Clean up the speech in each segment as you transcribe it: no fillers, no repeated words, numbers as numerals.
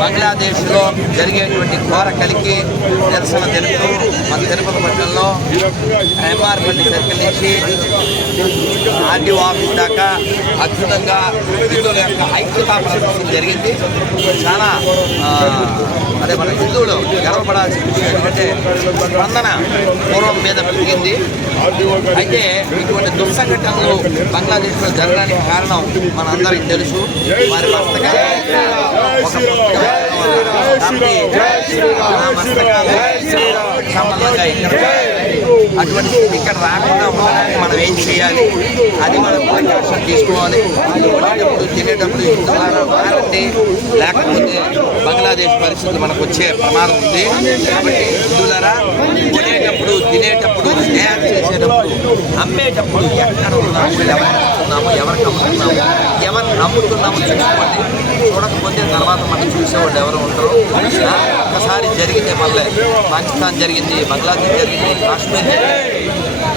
బంగ్లాదేశ్లో జరిగేటువంటి ఘోర కలికి నిరసన తెలుపుతూ మన తిరుపతి పట్టణంలో ఎంఆర్పల్లి సర్కిల్ నుంచి ఆర్డీఓ ఆఫీస్ దాకా అద్భుతంగా హిందువుల యొక్క ఐక్యతా ప్రదర్శన జరిగింది. చాలా అదే మన హిందువులు గర్వపడాల్సిన విషయం, ఎందుకంటే స్పందన పూర్వం మీద పెరిగింది. అయితే ఇటువంటి దుస్సంఘటనలు బంగ్లాదేశ్లో జరగడానికి కారణం మనందరికీ తెలుసు. వారి సంబంధంగా అటువంటి ఇక్కడ రాకుండా ఉండడానికి మనం ఏం చేయాలి, అది మనం ప్రికాషన్ తీసుకోవాలి. తినేటప్పుడు హిందువులారా మారండి, లేకపోతే బంగ్లాదేశ్ పరిస్థితి మనకు వచ్చే ప్రమాదం ఉంది. కాబట్టి హిందువులారా కొనేటప్పుడు, తినేటప్పుడు, స్నేహం చేసేటప్పుడు, అమ్మేటప్పుడు ఎక్కడ ఉన్నాము, ఎవరు నమ్ముతున్నాము, ఎవరికి అమ్ముతున్నాము, ఎవరు నమ్ముతున్నామో చూసుకోండి. చూడకపోతే తర్వాత మనం చూసేవాళ్ళు ఎవరు ఉంటారు. ఒక్కసారి జరిగితే మళ్ళీ పాకిస్తాన్ జరిగింది, బంగ్లాదేశ్ జరిగింది, కాశ్మీర్ జరిగింది,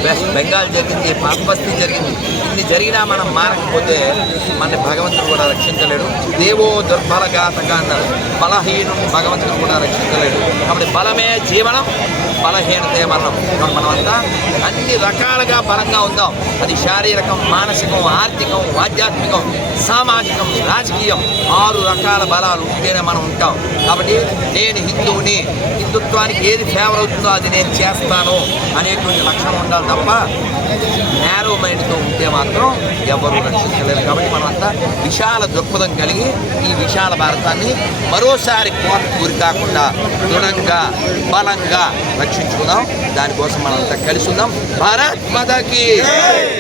వెస్ట్ బెంగాల్ జరిగింది, పాక్బస్తీ జరిగింది. ఇన్ని జరిగినా మనం మారకపోతే మన భగవంతుడు కూడా రక్షించలేడు. దేవో దుర్బలఘాతగా అన్నారు. బలహీనం భగవంతుడు కూడా రక్షించలేడు. కాబట్టి బలమే జీవనం, బలహీనతే మరణం. మనమంతా అన్ని రకాలుగా బలంగా ఉందాం. అది శారీరకం, మానసికం, ఆర్థికం, ఆధ్యాత్మికం, సామాజికం, రాజకీయం, 6 రకాల బలాలు ఉంటేనే మనం ఉంటాం. కాబట్టి నేను హిందువుని, హిందుత్వానికి ఏది ఫేవర్ అవుతుందో అది నేను చేస్తాను అనేటువంటి లక్షణం ఉండాలి తప్ప నేరో మైండ్తో ఉంటే మాత్రం ఎవరు రక్షించలేరు. కాబట్టి మనమంతా విశాల దృక్పథం కలిగి ఈ విశాల భారతాన్ని మరోసారి కోర్టు గురి కాకుండా దృఢంగా, బలంగా రక్షించుకుందాం. దానికోసం మనంతా కలిసి ఉందాం. భారత్ మాతాకి,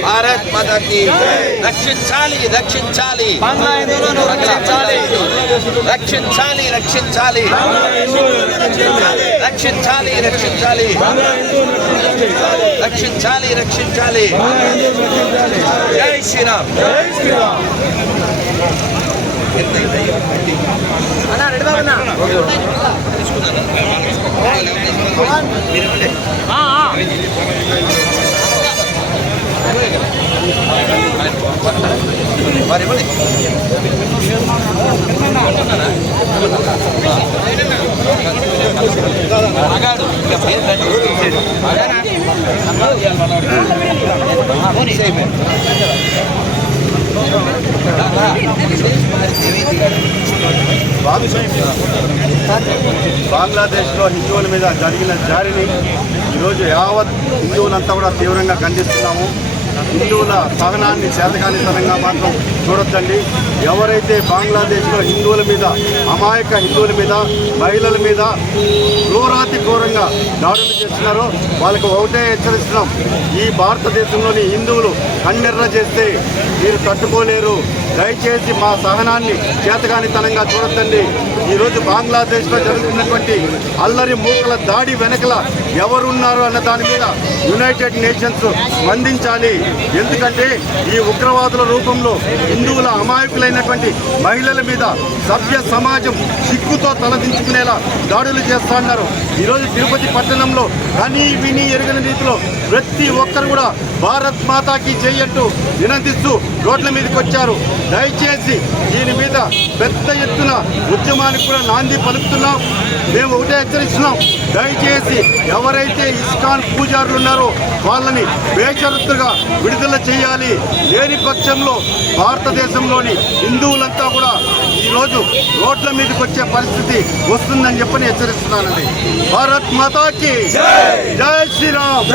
భారత్ మాతాకి. రక్షించాలి, రక్షించాలి, రక్షించాలి, రక్షించాలి, రక్షించాలి, రక్షించాలి, రక్షించాలి, రక్షించాలి, రక్షించాలి. జై శ్రీరామ్. బంగ్లాదేశ్లో హిందువుల మీద జరిగిన జారిని ఈరోజు యావత్ హిందువులంతా కూడా తీవ్రంగా ఖండిస్తున్నాము. హిందువుల సహనాన్ని చేతకానితనంగా మాత్రం చూడొద్దండి. ఎవరైతే బంగ్లాదేశ్లో హిందువుల మీద, అమాయక హిందువుల మీద, మహిళల మీద క్రూరాతి క్రూరంగా దాడులు చేస్తున్నారో వాళ్ళకు ఒకటే హెచ్చరిస్తున్నాం. ఈ భారతదేశంలోని హిందువులు కన్నెర్ర చేస్తే మీరు తట్టుకోలేరు. దయచేసి మా సహనాన్ని చేతకానితనంగా చూడొద్దండి. ఈరోజు బంగ్లాదేశ్లో జరుగుతున్నటువంటి అల్లరి మూకల దాడి వెనకల ఎవరున్నారు అన్న దాని మీద యునైటెడ్ నేషన్స్ స్పందించాలి. ఎందుకంటే ఈ ఉగ్రవాదుల రూపంలో హిందువుల అమాయకులైనటువంటి మహిళల మీద సభ్య సమాజం సిగ్గుతో తలదించుకునేలా దాడులు చేస్తా ఉన్నారు. ఈరోజు తిరుపతి పట్టణంలో కనీ విని ఎరగని రీతిలో ప్రతి ఒక్కరు కూడా భారత్ మాతాకి చెయ్యట్టు వినందిస్తూ రోడ్ల మీదకి వచ్చారు. దయచేసి దీని మీద పెద్ద ఎత్తున ఉద్యమానికి కూడా నాంది పలుకుతున్నాం. మేము ఒకటే హెచ్చరిస్తున్నాం. దయచేసి ఎవరైతే ఇస్కాన్ పూజారులు ఉన్నారో వాళ్ళని బేషరతుగా విడుదల చేయాలి. లేని పక్షంలో భారతదేశంలోని హిందువులంతా కూడా ఈరోజు రోడ్ల మీదకి వచ్చే పరిస్థితి వస్తుందని చెప్పని హెచ్చరిస్తున్నానండి. భారత్ మాతాకి జై శ్రీరామ్.